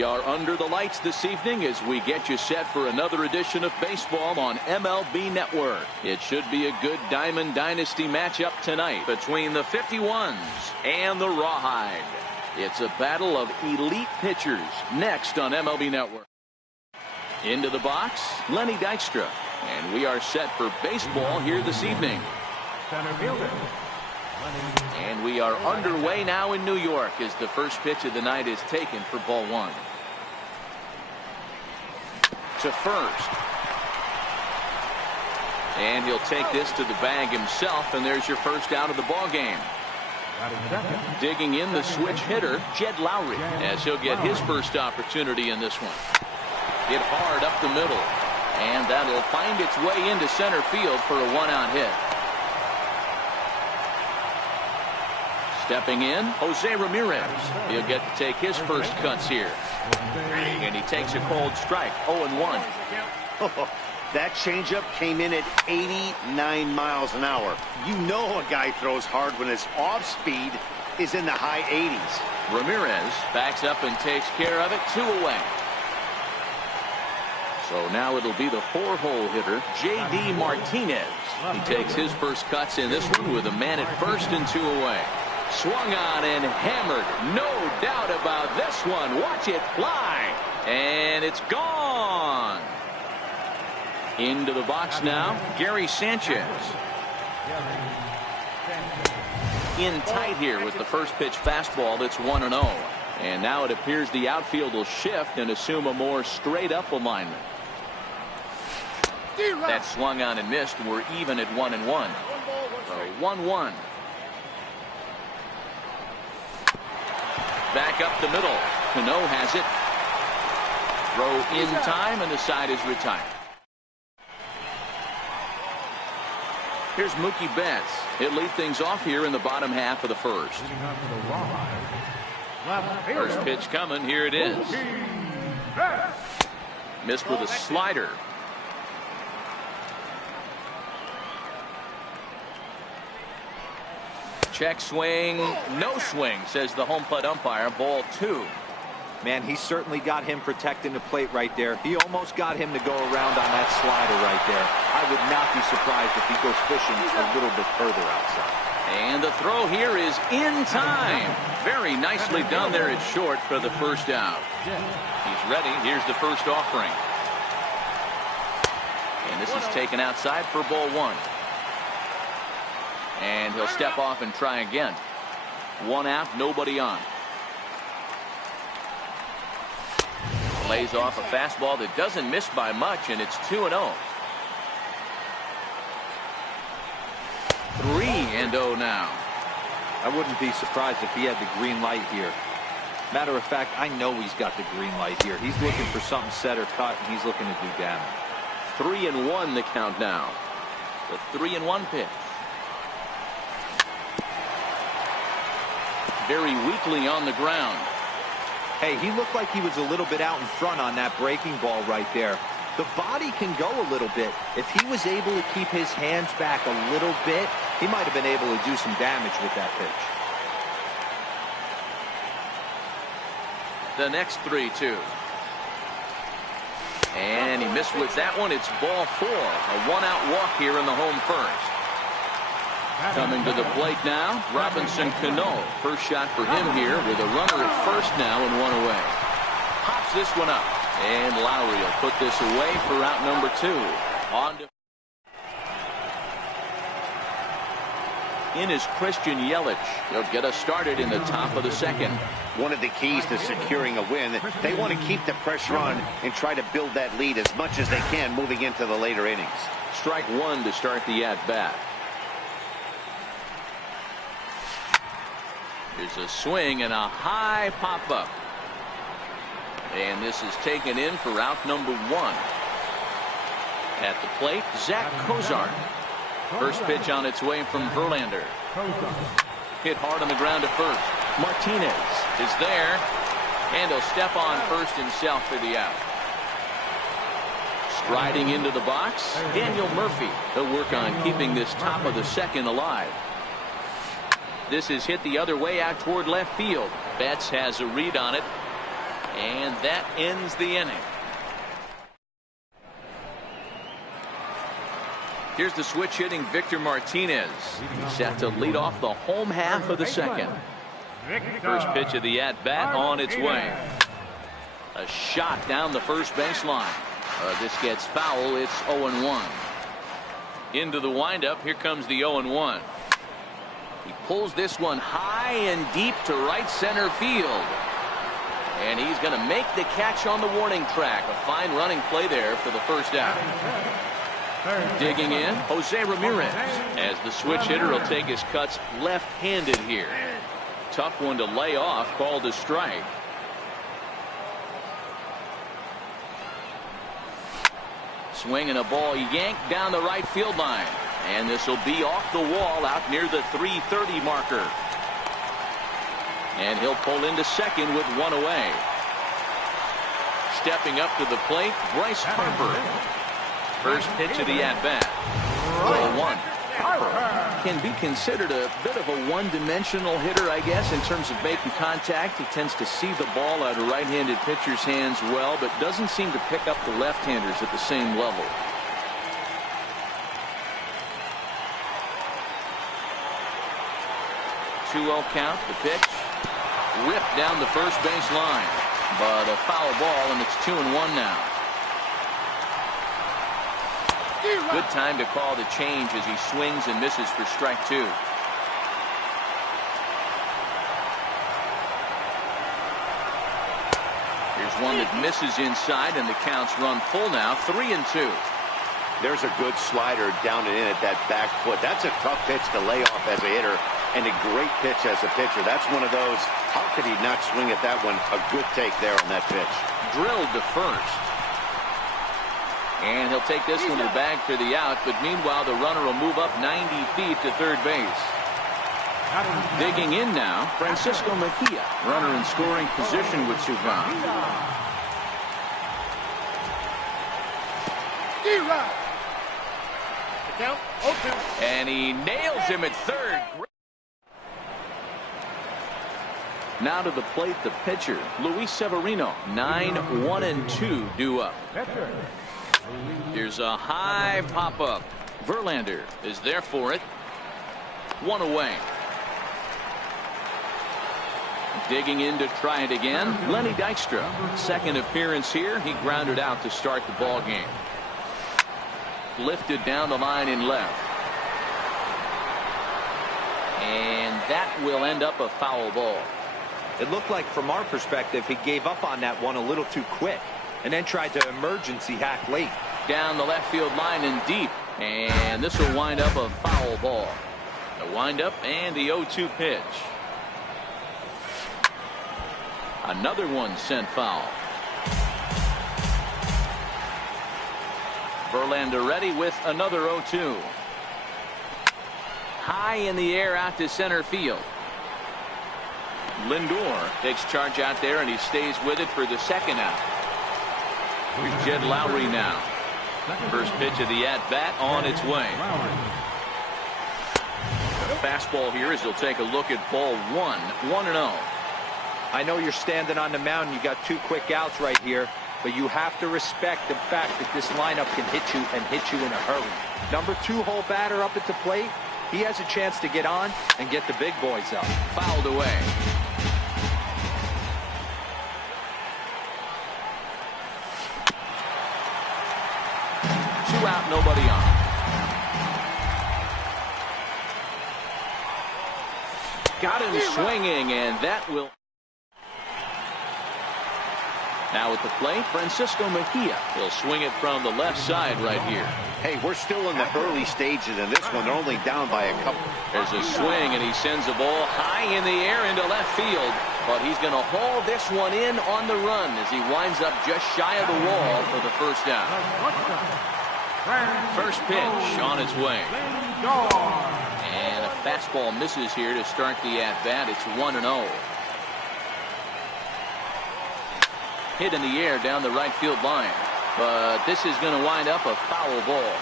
We are under the lights this evening as we get you set for another edition of baseball on MLB Network. It should be a good Diamond Dynasty matchup tonight between the 51s and the Rawhide. It's a battle of elite pitchers next on MLB Network. Into the box, Lenny Dykstra. And we are set for baseball here this evening. Center fielder. And we are underway now in New York as the first pitch of the night is taken for ball one. To first. And he'll take this to the bag himself, and there's your first out of the ball game. Digging in the switch hitter, Jed Lowry, as he'll get his first opportunity in this one. Hit hard up the middle, and that'll find its way into center field for a one-out hit. Stepping in, Jose Ramirez. He'll get to take his first cuts here. And he takes a cold strike, 0-1. That changeup came in at 89 miles an hour. You know a guy throws hard when his off speed is in the high 80s. Ramirez backs up and takes care of it, 2 away. So now it'll be the 4-hole hitter, J.D. Martinez. He takes his first cuts in this one with a man at first and 2 away. Swung on and hammered. No doubt about this one. Watch it fly. And it's gone. Into the box now, Gary Sanchez. In tight here with the first pitch fastball that's 1-0. And now it appears the outfield will shift and assume a more straight up alignment. That swung on and missed. We're even at 1-1. So 1-1. Back up the middle. Cano has it. Throw in time, and the side is retired. Here's Mookie Betts. He'll lead things off here in the bottom half of the first. First pitch coming. Here it is. Missed with a slider. Check swing, no swing, says the home plate umpire. Ball 2. Man, he certainly got him protecting the plate right there. He almost got him to go around on that slider right there. I would not be surprised if he goes fishing a little bit further outside. And the throw here is in time. Very nicely done there at short for the first out. He's ready. Here's the first offering. And this is taken outside for ball 1. And he'll step off and try again. 1 out, nobody on. Lays off a fastball that doesn't miss by much, and it's 2-0. 3-0 now. I wouldn't be surprised if he had the green light here. Matter of fact, I know he's got the green light here. He's looking for something set or cut, and he's looking to do damage. 3-1 the count now. The 3-1 pitch. Very weakly on the ground. Hey, he looked like he was a little bit out in front on that breaking ball right there. The body can go a little bit. If he was able to keep his hands back a little bit, he might have been able to do some damage with that pitch. The next 3-2. And he missed with that one. It's ball 4. A 1-out walk here in the home first. Coming to the plate now, Robinson Cano. First shot for him here with a runner at first now and 1 away. Pops this one up. And Lowry will put this away for out number 2. On to in is Christian Yelich. He'll get us started in the top of the second. One of the keys to securing a win, they want to keep the pressure on and try to build that lead as much as they can moving into the later innings. Strike 1 to start the at-bat. There's a swing and a high pop-up. And this is taken in for out number 1. At the plate, Zach Cozart. First pitch on its way from Verlander. Hit hard on the ground to first. Martinez is there. And he'll step on first himself for the out. Striding into the box, Daniel Murphy. He'll work on keeping this top of the second alive. This is hit the other way out toward left field. Betts has a read on it. And that ends the inning. Here's the switch hitting Victor Martinez. Set to lead off the home half of the second. First pitch of the at-bat on its way. A shot down the first baseline. This gets foul. It's 0-1. Into the windup. Here comes the 0-1. He pulls this one high and deep to right center field. And he's going to make the catch on the warning track. A fine running play there for the first out. Digging in, Jose Ramirez, as the switch hitter will take his cuts left-handed here. Tough one to lay off, called a strike. Swinging a ball yanked down the right field line. And this will be off the wall out near the 330 marker. And he'll pull into second with one away. Stepping up to the plate, Bryce Harper. First pitch of the at-bat. 0-1. Harper can be considered a bit of a one-dimensional hitter, I guess, in terms of making contact. He tends to see the ball out of right-handed pitchers' hands well, but doesn't seem to pick up the left-handers at the same level. 2-0 count. The pitch ripped down the first base line, but a foul ball, and it's 2-1 now. Good time to call the change as he swings and misses for strike two. Here's one that misses inside, and the count's run full now, 3-2. There's a good slider down and in at that back foot. That's a tough pitch to lay off as a hitter, and a great pitch as a pitcher. That's one of those, how could he not swing at that one? A good take there on that pitch. Drilled to first. And he'll take this one to the bag for the out, but meanwhile the runner will move up 90 feet to third base. Digging in now, Francisco Mejia. Runner in scoring position with Suvan. And he nails him at third. Now to the plate, the pitcher, Luis Severino. 9-1-2 due up. Here's a high pop-up. Verlander is there for it. One away. Digging in to try it again, Lenny Dykstra. Second appearance here. He grounded out to start the ball game. Lifted down the line in left. And that will end up a foul ball. It looked like, from our perspective, he gave up on that one a little too quick and then tried to emergency hack late. Down the left field line and deep. And this will wind up a foul ball. The windup and the 0-2 pitch. Another one sent foul. Verlander ready with another 0-2. High in the air out to center field. Lindor takes charge out there, and he stays with it for the second out. Here's Jed Lowry now. First pitch of the at-bat on its way. The fastball here as he'll take a look at ball one. 1-0. I know you're standing on the mound. You got two quick outs right here, but you have to respect the fact that this lineup can hit you and hit you in a hurry. Number 2 hole batter up at the plate. He has a chance to get on and get the big boys up. Fouled away. Two out, nobody on. Got him swinging, and that will. Now at the plate, Francisco Mejia. He'll swing it from the left side right here. Hey, we're still in the early stages of this one. They're only down by a couple. There's a swing, and he sends the ball high in the air into left field. But he's going to haul this one in on the run as he winds up just shy of the wall for the first down. First pitch on its way. And a fastball misses here to start the at-bat. It's 1-0. Hit in the air down the right field line. But this is going to wind up a foul ball.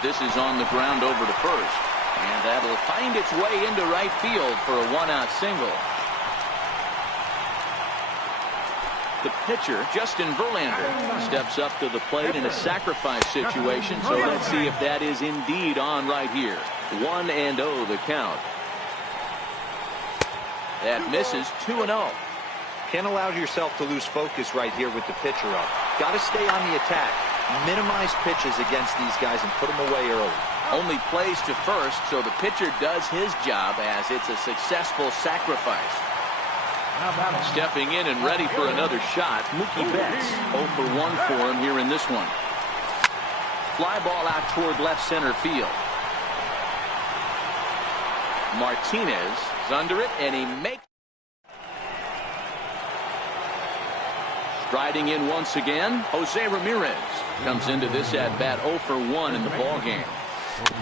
This is on the ground over to first. And that'll find its way into right field for a one-out single. The pitcher, Justin Verlander, steps up to the plate in a sacrifice situation. So let's see if that is indeed on right here. 1-0 the count. That misses. 2-0. Can't allow yourself to lose focus right here with the pitcher up. Got to stay on the attack. Minimize pitches against these guys and put them away early. Only plays to first, so the pitcher does his job as it's a successful sacrifice. Stepping in and ready for another shot, Mookie Betts. 0 for 1 for him here in this one. Fly ball out toward left center field. Martinez is under it, and he makes. Striding in once again, Jose Ramirez comes into this at bat 0 for 1 in the ball game.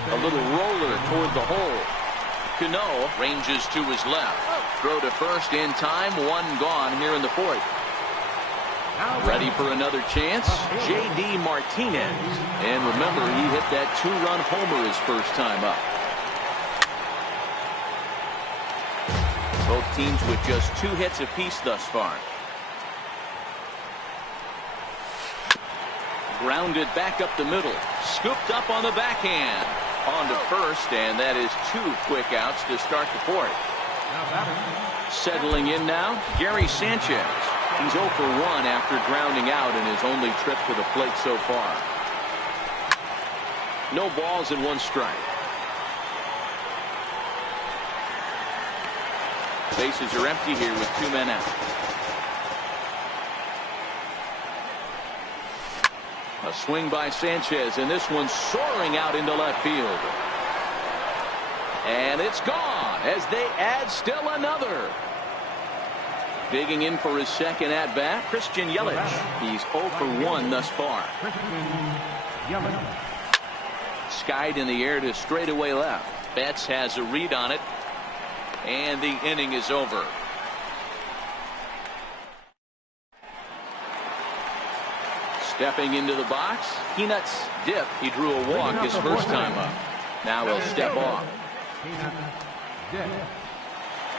A little roller toward the hole. Cano ranges to his left. Throw to first in time. 1 gone here in the 4th. Ready for another chance. J.D. Martinez. And remember, he hit that 2-run homer his first time up. Both teams with just 2 hits apiece thus far. Grounded back up the middle. Scooped up on the backhand. On to first, and that is 2 quick outs to start the 4th. Settling in now, Gary Sanchez. He's 0 for 1 after grounding out in his only trip to the plate so far. No balls and 1 strike. Bases are empty here with 2 men out. A swing by Sanchez, and this one's soaring out into left field. And it's gone as they add still another. Digging in for his second at-bat, Christian Yelich. He's 0 for 1 thus far. Skied in the air to straightaway left. Betts has a read on it, and the inning is over. Stepping into the box, Peanuts dip. He drew a walk his first time up. Now he'll step off.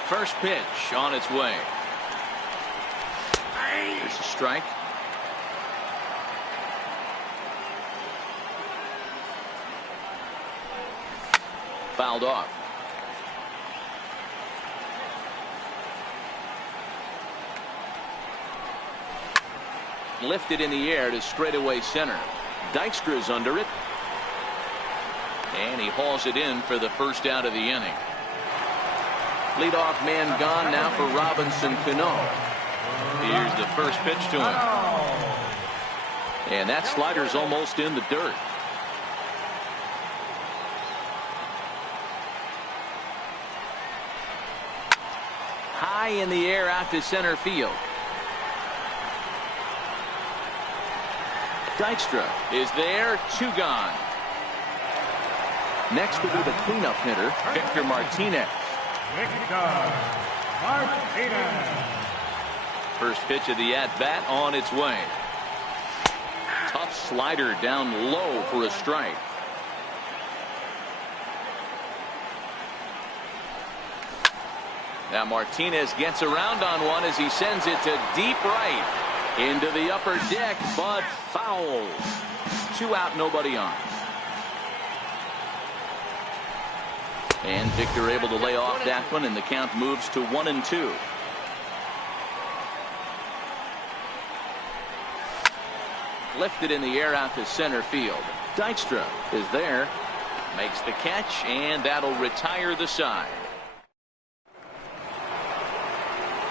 First pitch on its way. There's a strike. Fouled off. Lifted in the air to straightaway center. Dykstra's under it. And he hauls it in for the first out of the inning. Leadoff man gone now for Robinson Cano. Here's the first pitch to him. And that slider's almost in the dirt. High in the air out to center field. Dykstra is there. 2 gone. Next will be the cleanup hitter, Victor Martinez. First pitch of the at-bat on its way. Tough slider down low for a strike. Now Martinez gets around on one as he sends it to deep right. Into the upper deck, but foul. 2 out, nobody on. And Victor able to lay off that one, and the count moves to 1-2. Lifted in the air out to center field. Dykstra is there. Makes the catch, and that'll retire the side.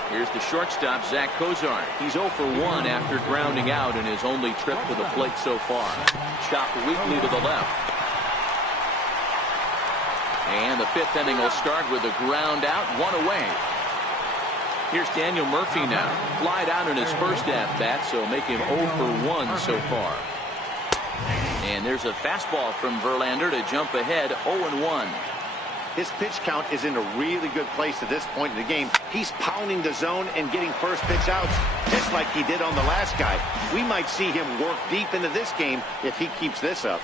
Here's the shortstop, Zach Cozart. He's 0 for 1 after grounding out in his only trip to the plate so far. Chopped weakly to the left. And the 5th inning will start with a ground out, 1 away. Here's Daniel Murphy now. Flied out in his first at-bat, so make him 0 for 1 so far. And there's a fastball from Verlander to jump ahead 0-1. His pitch count is in a really good place at this point in the game. He's pounding the zone and getting first pitch outs, just like he did on the last guy. We might see him work deep into this game if he keeps this up.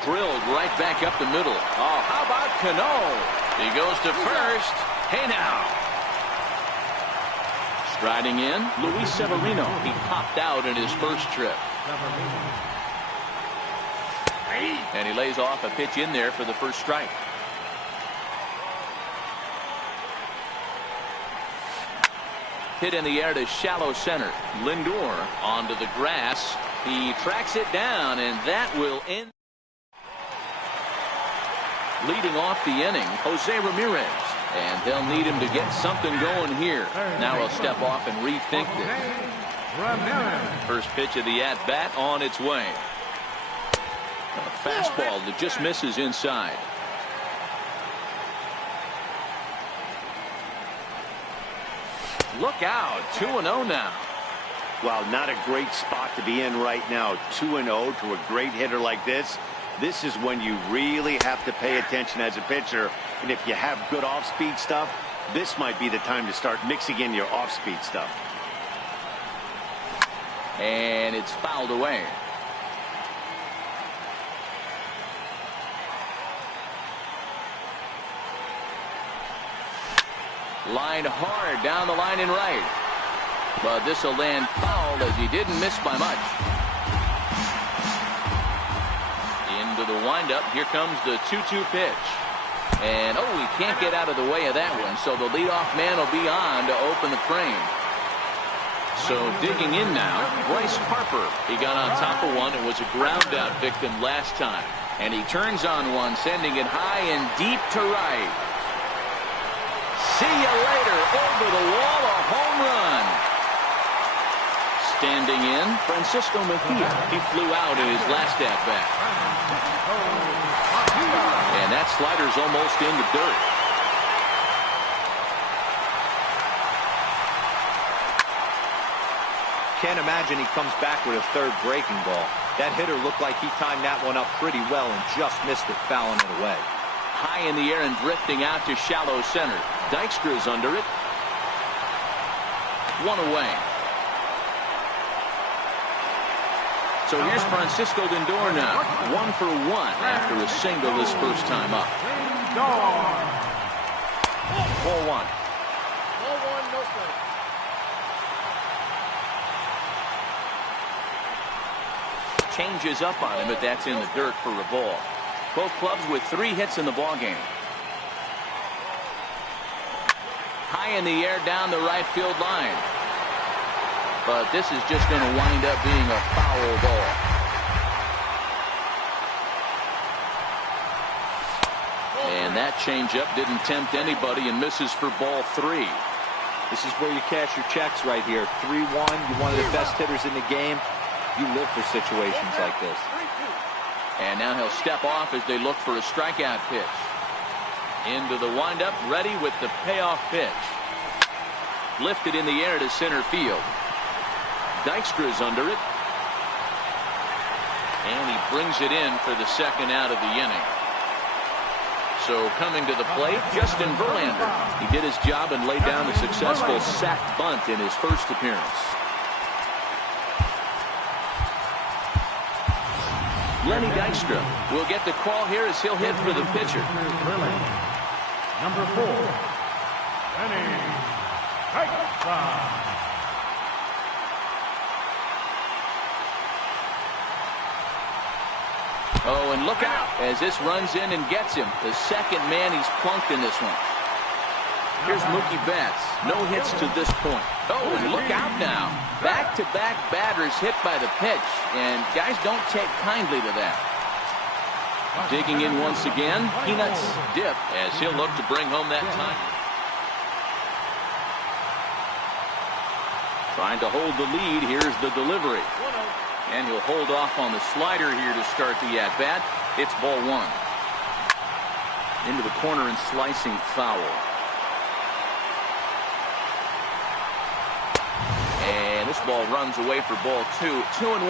Drilled right back up the middle. Oh, how about Cano? He goes to first. Hey now. Striding in, Luis Severino. He popped out in his first trip. And he lays off a pitch in there for the first strike. Hit in the air to shallow center. Lindor onto the grass. He tracks it down, and that will end. Leading off the inning, Jose Ramirez. And they'll need him to get something going here. Now he'll step off and rethink this. First pitch of the at-bat on its way. A fastball that just misses inside. Look out, 2-0 now. Well, not a great spot to be in right now. 2-0 to a great hitter like this. This is when you really have to pay attention as a pitcher. And if you have good off-speed stuff, this might be the time to start mixing in your off-speed stuff. And it's fouled away. Lined hard down the line and right. But this will land foul as he didn't miss by much. Into the windup. Here comes the 2-2 pitch. And, oh, he can't get out of the way of that one. So the leadoff man will be on to open the frame. So digging in now, Bryce Harper. He got on top of one and was a ground out victim last time. And he turns on one, sending it high and deep to right. See you later. Over the wall, a home run. Standing in, Francisco Mejia. He flew out in his last at-bat. And that slider's almost in the dirt. Can't imagine he comes back with a third breaking ball. That hitter looked like he timed that one up pretty well and just missed it, fouling it away. High in the air and drifting out to shallow center. Dykstra's under it. One away. So here's Francisco Lindor now. 1 for 1 after a single this first time up. 4-1. Changes up on him, but that's in the dirt for a ball. Both clubs with 3 hits in the ballgame. High in the air down the right field line. But this is just going to wind up being a foul ball. And that changeup didn't tempt anybody and misses for ball 3. This is where you cash your checks right here. 3-1. You're one of the best hitters in the game. You live for situations like this. And now he'll step off as they look for a strikeout pitch. Into the windup, ready with the payoff pitch. Lifted in the air to center field. Dykstra's under it. And he brings it in for the second out of the inning. So coming to the plate, Justin Verlander. He did his job and laid down a successful sac bunt in his first appearance. Lenny Dykstra will get the call here as he'll hit for the pitcher. Number 4, Lenny Dykstra. Oh, and look out as this runs in and gets him. The second man he's plunked in this one. Here's Mookie Betts. No hits to this point. Oh, and look out now. Back-to-back batters hit by the pitch. And guys don't take kindly to that. Digging in once again. Peanuts dip as he'll look to bring home that time. Trying to hold the lead. Here's the delivery. And he'll hold off on the slider here to start the at-bat. It's ball 1. Into the corner and slicing foul. And this ball runs away for ball 2. 2-1.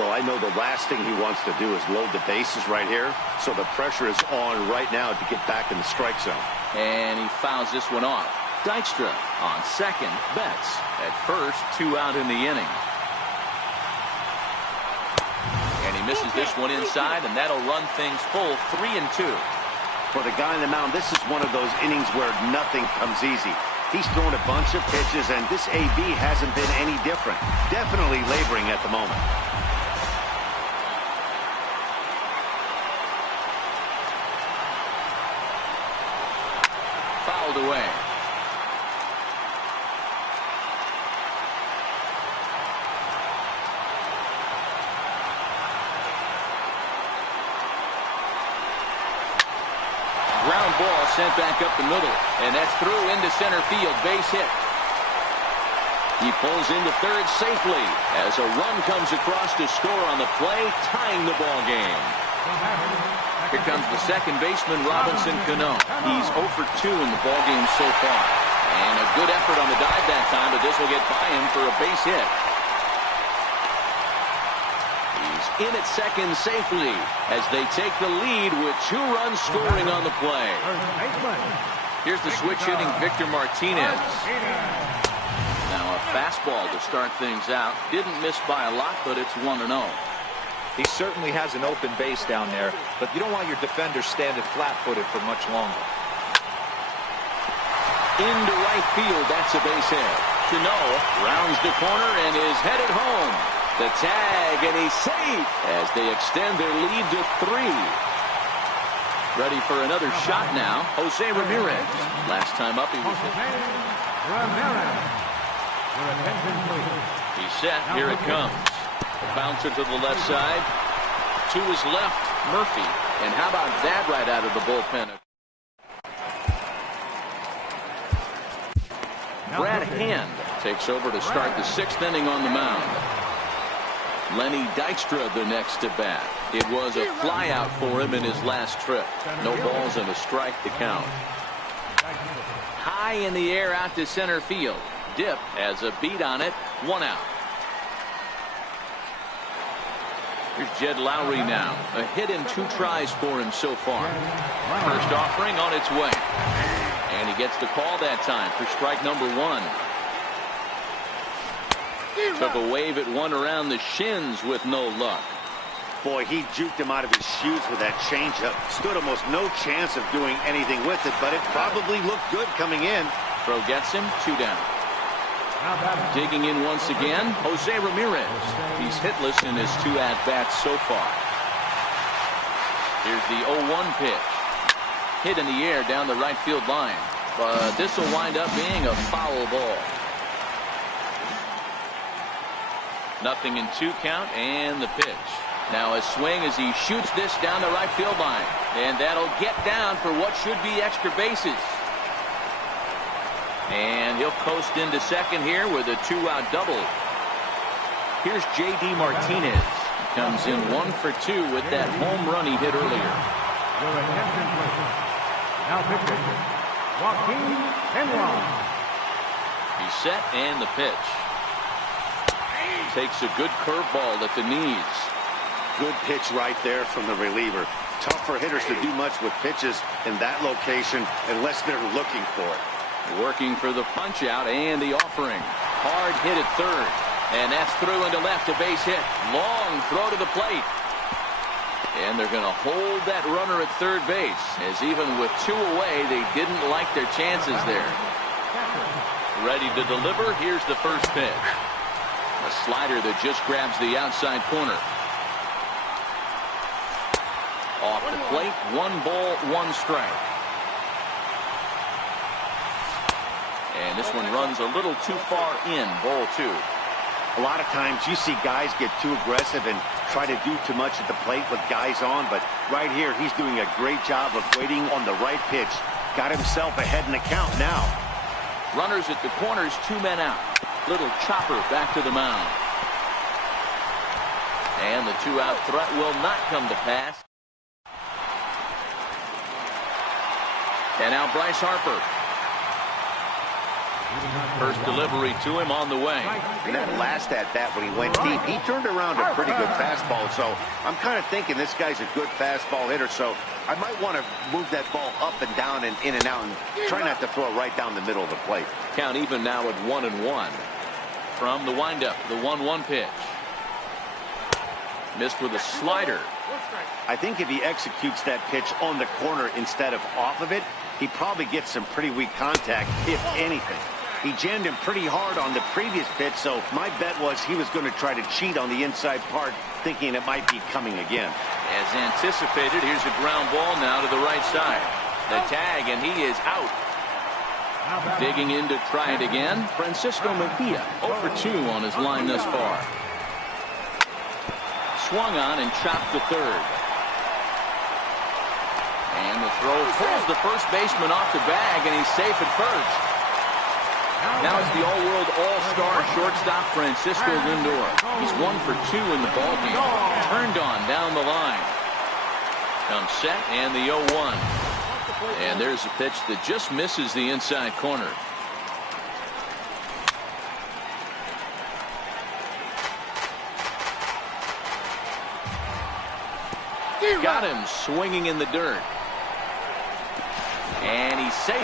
Well, I know the last thing he wants to do is load the bases right here. So the pressure is on right now to get back in the strike zone. And he fouls this one off. Dykstra on second. Betts at first. 2 out in the inning. misses this one inside, and that'll run things full 3-2. For the guy on the mound, this is one of those innings where nothing comes easy. He's thrown a bunch of pitches, and this AB hasn't been any different. Definitely laboring at the moment. Fouled away. Ground ball sent back up the middle, and that's through into center field. Base hit. He pulls into third safely as a run comes across to score on the play, tying the ball game. Here comes the second baseman, Robinson Cano. He's 0 for 2 in the ball game so far. And a good effort on the dive that time, but this will get by him for a base hit. He's in at second safely as they take the lead with 2 runs scoring on the play. Here's the switch hitting Victor Martinez. Now a fastball to start things out. Didn't miss by a lot, but it's 1-0. He certainly has an open base down there, but you don't want your defender standing flat-footed for much longer. Into right field, that's a base hit. Cano rounds the corner and is headed home. The tag, and he's safe as they extend their lead to 3. Ready for another shot now, Jose Ramirez. Last time up, he was hit. He's set, here it comes. Bouncer to the left side. To his left, Murphy. And how about that right out of the bullpen? Brad Hand takes over to start the 6th inning on the mound. Lenny Dykstra the next to bat. It was a flyout for him in his last trip. No balls and a strike to count. High in the air out to center field. Dip has a beat on it. 1 out. Here's Jed Lowry now. A hit in 2 tries for him so far. First offering on its way. And he gets the call that time for strike number 1. Took a wave at one around the shins with no luck. Boy, he juked him out of his shoes with that changeup. Stood almost no chance of doing anything with it, but it probably looked good coming in. Throw gets him, 2 down. Digging in once again, Jose Ramirez. He's hitless in his 2 at-bats so far. Here's the 0-1 pitch. Hit in the air down the right field line. But this will wind up being a foul ball. 0-2 count and the pitch. Now a swing as he shoots this down the right field line. And that'll get down for what should be extra bases. And he'll coast into second here with a 2-out double. Here's J.D. Martinez. He comes in 1 for 2 with that home run he hit earlier. Now pitching, Joaquin Enron. He's set and the pitch. Takes a good curveball at the knees. Good pitch right there from the reliever. Tough for hitters to do much with pitches in that location unless they're looking for it. Working for the punch out and the offering. Hard hit at third. And that's through into left, a base hit. Long throw to the plate. And they're going to hold that runner at third base, as even with 2 away, they didn't like their chances there. Ready to deliver. Here's the first pitch. A slider that just grabs the outside corner. Off the plate, 1 ball, 1 strike. And this one runs a little too far in, ball 2. A lot of times you see guys get too aggressive and try to do too much at the plate with guys on, but right here he's doing a great job of waiting on the right pitch. Got himself ahead in the count now. Runners at the corners, 2 men out. Little chopper back to the mound. And the 2-out threat will not come to pass. And now Bryce Harper. First delivery to him on the way. And that last at-bat when he went deep, he turned around a pretty good fastball. So I'm kind of thinking this guy's a good fastball hitter. So I might want to move that ball up and down and in and out and try not to throw it right down the middle of the plate. Count even now at 1-1. From the windup, the 1-1 pitch. Missed with a slider. I think if he executes that pitch on the corner instead of off of it, he probably gets some pretty weak contact, if anything. He jammed him pretty hard on the previous pitch, so my bet was he was going to try to cheat on the inside part, thinking it might be coming again. As anticipated, here's a ground ball now to the right side. The tag, and he is out. Digging in to try it again, Francisco Mejia, 0 for 2 on his line thus far. Swung on and chopped to third. And the throw pulls the first baseman off the bag, and he's safe at first. Now it's the all-world all-star shortstop Francisco Lindor. He's 1 for 2 in the ballgame. Turned on down the line. Comes set and the 0-1. And there's a pitch that just misses the inside corner. Got him swinging in the dirt. And he's safe.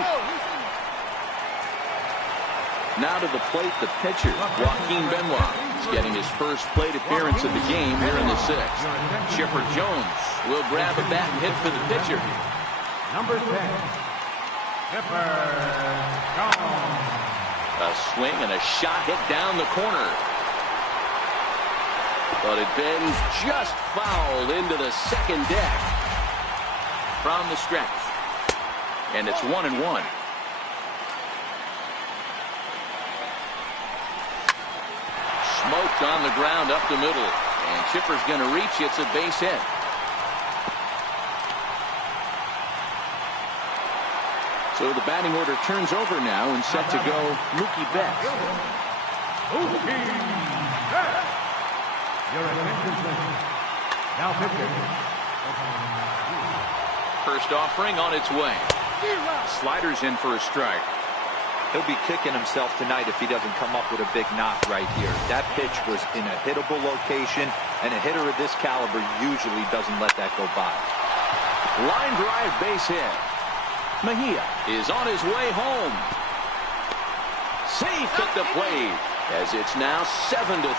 Now to the plate, the pitcher, Joaquin Benoit. He's getting his first plate appearance of the game here in the 6th. Chipper Jones will grab a bat and hit for the pitcher. Number 10, Chipper Jones. A swing and a shot hit down the corner. But it bends just foul into the second deck from the stretch. And it's 1-1. Smoked on the ground up the middle. And Chipper's going to reach. It's a base hit. So the batting order turns over now and set to go Mookie Betts. Mookie Betts. Your attention, please. Now pitching. First offering on its way. Sliders in for a strike. He'll be kicking himself tonight if he doesn't come up with a big knock right here. That pitch was in a hittable location, and a hitter of this caliber usually doesn't let that go by. Line drive base hit. Mejia is on his way home. Safe at the plate as it's now 7-3.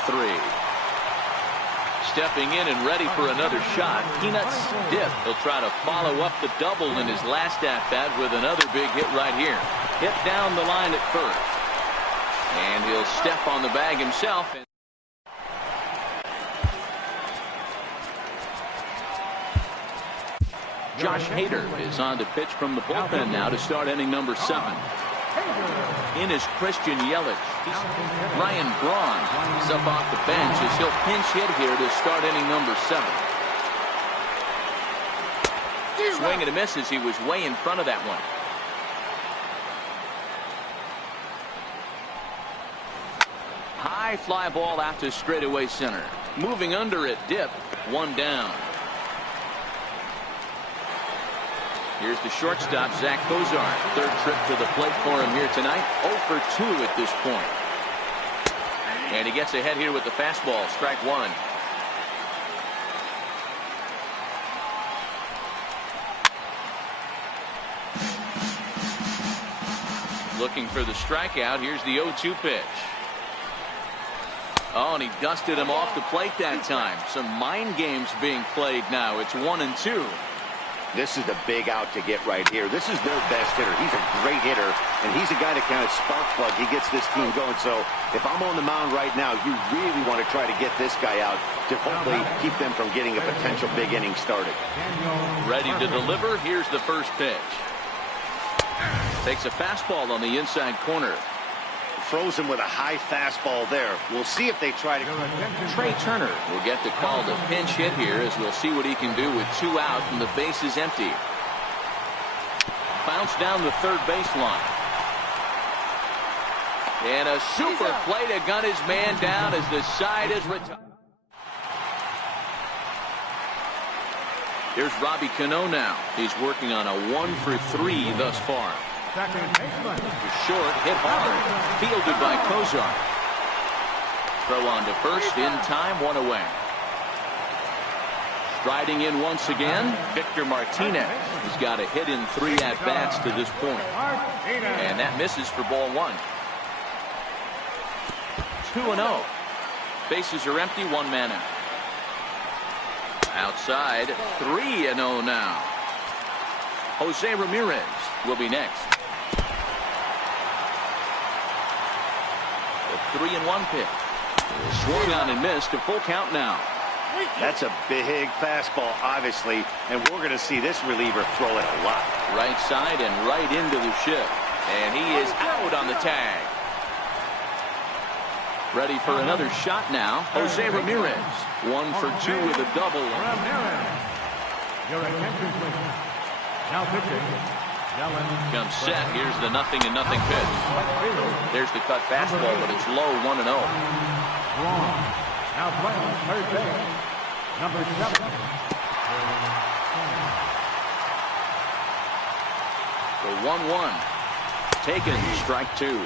Stepping in and ready for another shot, Peanuts Dip. He'll try to follow up the double in his last at-bat with another big hit right here. Hit down the line at first. And he'll step on the bag himself. Josh Hader is on to pitch from the bullpen now to start inning number 7. In is Christian Yelich. Ryan Braun is up off the bench as he'll pinch hit here to start inning number 7. Swing and a miss as he was way in front of that one. High fly ball out to straightaway center. Moving under it, Dip. 1 down. Here's the shortstop, Zach Cozart. Third trip to the plate for him here tonight. 0 for 2 at this point. And he gets ahead here with the fastball. Strike 1. Looking for the strikeout. Here's the 0-2 pitch. Oh, and he dusted him off the plate that time. Some mind games being played now. It's 1-2. This is the big out to get right here. This is their best hitter. He's a great hitter, and he's a guy that kind of spark plug. He gets this team going. So if I'm on the mound right now, you really want to try to get this guy out to hopefully keep them from getting a potential big inning started. Ready to deliver. Here's the first pitch. Takes a fastball on the inside corner. Froze him with a high fastball there. We'll see if they try to. Trey Turner will get the call to pinch hit here as we'll see what he can do with 2 out and the base is empty. Bounce down the third baseline. And a super play to gun his man down as the side is retired. Here's Robbie Cano now. He's working on a 1 for 3 thus far. Second baseman. Short, hit hard, fielded by Cozart. Throw on to first, in time, 1 away. Striding in once again, Victor Martinez. He's got a hit in 3 at-bats to this point. And that misses for ball 1. 2-0. Bases are empty, 1 man out. Outside, 3-0 now. Jose Ramirez will be next. The 3-1 pitch. Swung on and missed. A full count now. That's a big fastball, obviously, and we're going to see this reliever throw it a lot. Right side and right into the shift. And he is out on the tag. Ready for another shot now. Jose Ramirez. 1 for 2 with a double. Ramirez. Your attention, please. Now pitching. Comes set. Here's the 0-0 pitch. There's the cut fastball, but it's low, 1-0. Now playing third base. Number 7. The 1-1. Taken, strike 2.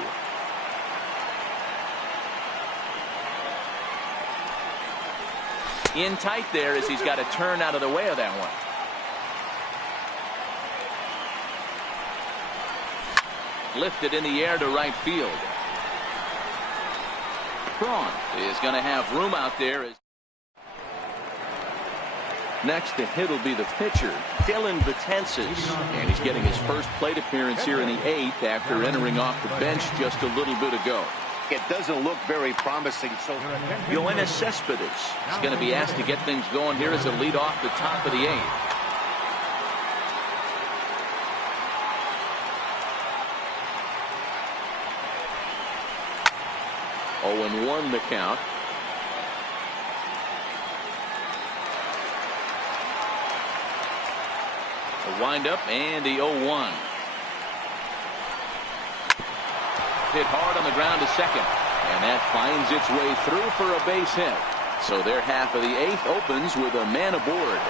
In tight there as he's got to turn out of the way of that one. Lifted in the air to right field. Cron is going to have room out there. Next to hit will be the pitcher, Dylan Betances. And he's getting his first plate appearance here in the 8th after entering off the bench just a little bit ago. It doesn't look very promising. So Yoenis Cespedes is going to be asked to get things going here as a lead off the top of the 8th. Oh, and 1 the count. The windup and the 0-1. Hit hard on the ground to second, and that finds its way through for a base hit. So their half of the 8th opens with a man aboard.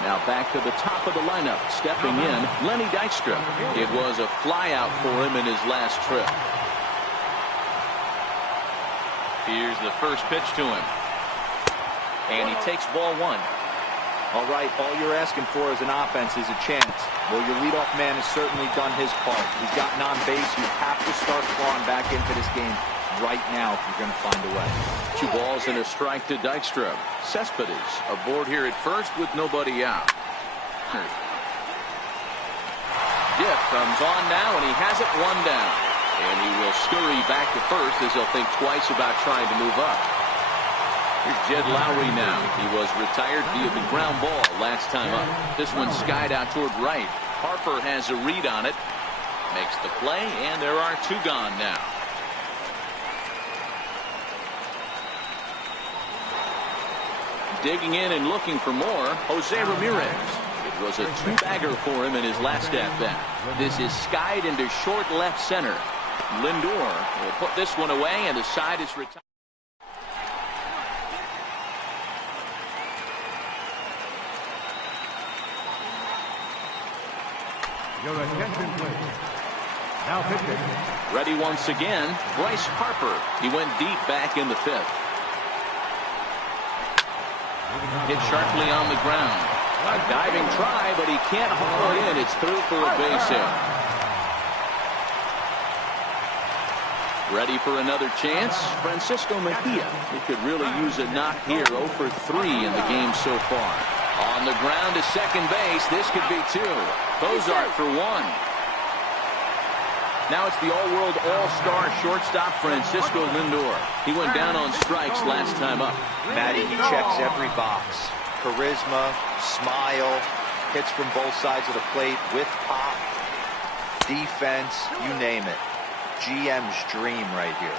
Now back to the top of the lineup, stepping in, Lenny Dykstra. It was a flyout for him in his last trip. Here's the first pitch to him, and he takes ball 1. All right, all you're asking for as an offense is a chance. Well, your leadoff man has certainly done his part. He's gotten on base. You have to start clawing back into this game right now if you're going to find a way. 2 balls and a strike to Dykstra. Cespedes aboard here at first with nobody out. Diff comes on now, and he has it 1 down. And he will scurry back to first as he'll think twice about trying to move up. Here's Jed Lowry now. He was retired via the ground ball last time up. This one skied out toward right. Harper has a read on it. Makes the play, and there are 2 gone now. Digging in and looking for more, Jose Ramirez. It was a 2-bagger for him in his last at-bat. This is skied into short left center. Lindor will put this one away, and the side is retired. Your attention, please. Now pitching. Ready once again, Bryce Harper. He went deep back in the 5th. Hit sharply on the ground. A diving try, but he can't haul it in. It's through for a base hit. Ready for another chance? Francisco Mejia. He could really use a knock here. 0 for 3 in the game so far. On the ground to second base. This could be 2. Bozart for 1. Now it's the all-world all-star shortstop Francisco Lindor. He went down on strikes last time up. Matty, he checks every box. Charisma, smile, hits from both sides of the plate with pop, defense, you name it. GM's dream right here.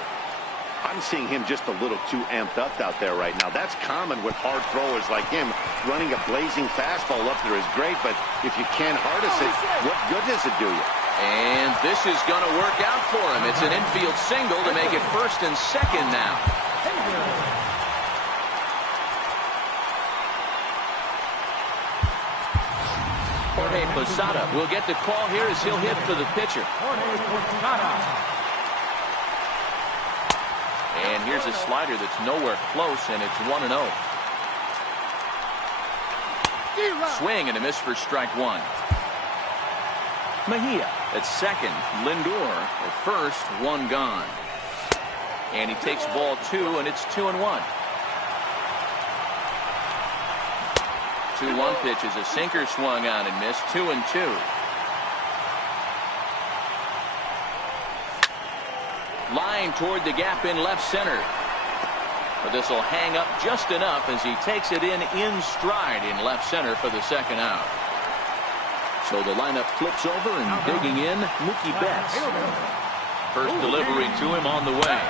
I'm seeing him just a little too amped up out there right now. That's common with hard throwers like him. Running a blazing fastball up there is great, but if you can't harness it, what good does it do you? And this is going to work out for him. It's an infield single to make it 1st and 2nd now. Jorge Posada will get the call here as he'll hit for the pitcher. And here's a slider that's nowhere close, and it's 1-0. Swing and a miss for strike 1. Mejia at second. Lindor at first. 1 gone. And he takes ball 2, and it's 2-1. 2-1 pitch is a sinker, swung on and missed. 2-2. Line toward the gap in left center. But this will hang up just enough as he takes it in stride in left center for the second out. So the lineup flips over and digging in, Mookie Betts. First delivery to him on the way.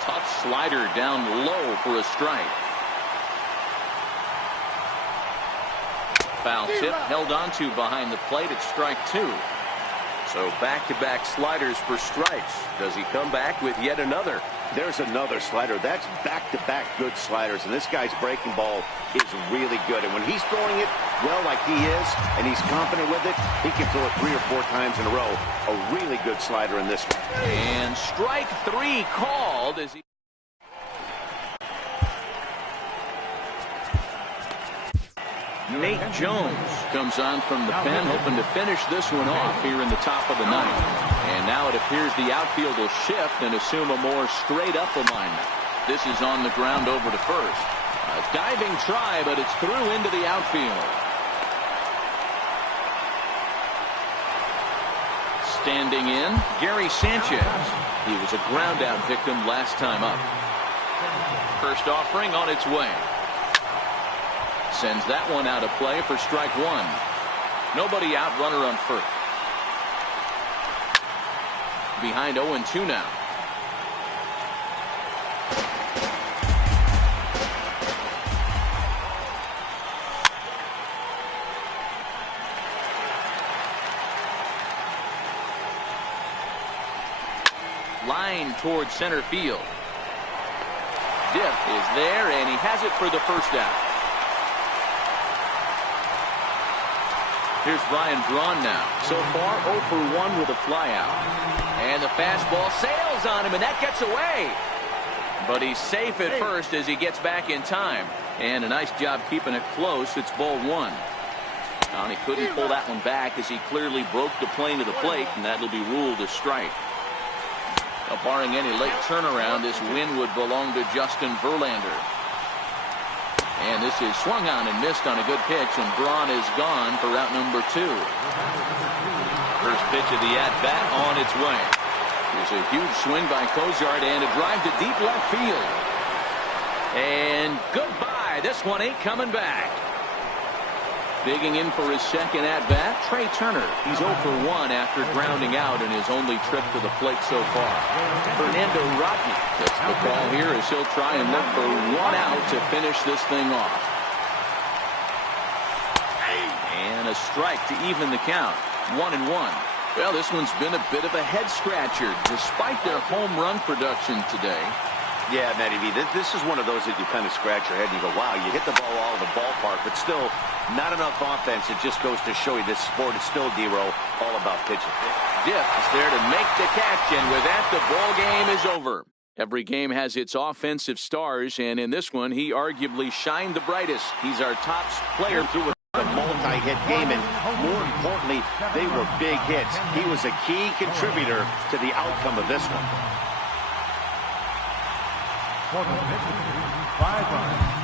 Tough slider down low for a strike. Foul tip held onto behind the plate at strike 2. So back-to-back sliders for strikes. Does he come back with yet another? There's another slider. That's back-to-back good sliders, and this guy's breaking ball is really good. And when he's throwing it well like he is, and he's confident with it, he can throw it 3 or 4 times in a row. A really good slider in this one. And strike 3 called as he... Nate Jones comes on from the pen, hoping to finish this one off here in the top of the ninth. And now it appears the outfield will shift and assume a more straight-up alignment. This is on the ground over to first. A diving try, but it's through into the outfield. Standing in, Gary Sanchez. He was a ground-out victim last time up. First offering on its way. Sends that one out of play for strike 1. Nobody out, runner on first. Behind 0-2 now. Line towards center field. Dip is there, and he has it for the first out. Here's Ryan Braun now. So far, 0 for 1 with a flyout. And the fastball sails on him, and that gets away. But he's safe at first as he gets back in time. And a nice job keeping it close. It's ball 1. And he couldn't pull that one back as he clearly broke the plane to the plate, and that'll be ruled a strike. Now, barring any late turnaround, this win would belong to Justin Verlander. And this is swung on and missed on a good pitch, and Braun is gone for out number 2. First pitch of the at-bat on its way. Here's a huge swing by Cozart and a drive to deep left field. And goodbye. This one ain't coming back. Digging in for his second at-bat, Trey Turner. He's 0 for 1 after grounding out in his only trip to the plate so far. Fernando Rodney gets the call here as he'll try and look for 1 out to finish this thing off. And a strike to even the count. 1-1. Well, this one's been a bit of a head-scratcher despite their home run production today. Yeah, Matty V, this is one of those that you kind of scratch your head and you go, wow, you hit the ball all over the ballpark, but still not enough offense. It just goes to show you this sport is still, D-Row, all about pitching. Dip is there to make the catch, and with that, the ball game is over. Every game has its offensive stars, and in this one, he arguably shined the brightest. He's our top player through a multi-hit game, and more importantly, they were big hits. He was a key contributor to the outcome of this one. 5 runs.